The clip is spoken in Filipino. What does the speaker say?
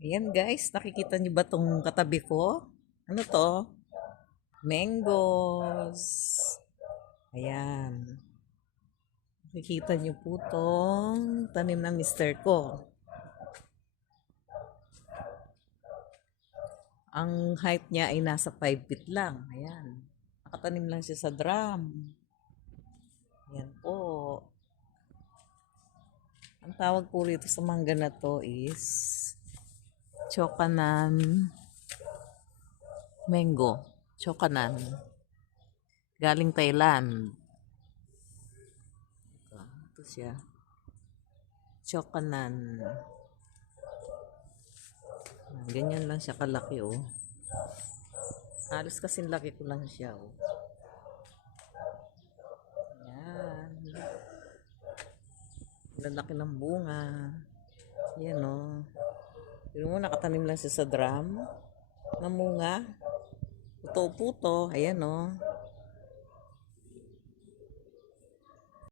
Ayan guys, nakikita niyo ba tong katabi ko? Ano to? Mangoes. Ayan. Nakikita niyo po tong tanim ng mister ko. Ang height niya ay nasa 5 feet lang. Ayan. Nakatanim lang siya sa drum. Ayan po. Ang tawag po rito sa mangga na to is Chokanan Mango. Chokanan. Galing Thailand. Ito siya. Chokanan. Ganyan lang siya kalaki oh. Halos kasing laki ko lang siya oh. Ayan. Lalaki ng bunga. Ayan oh. Pero mo nakatanim lang siya sa drum. Namunga. Puto-puto. Ayan oh.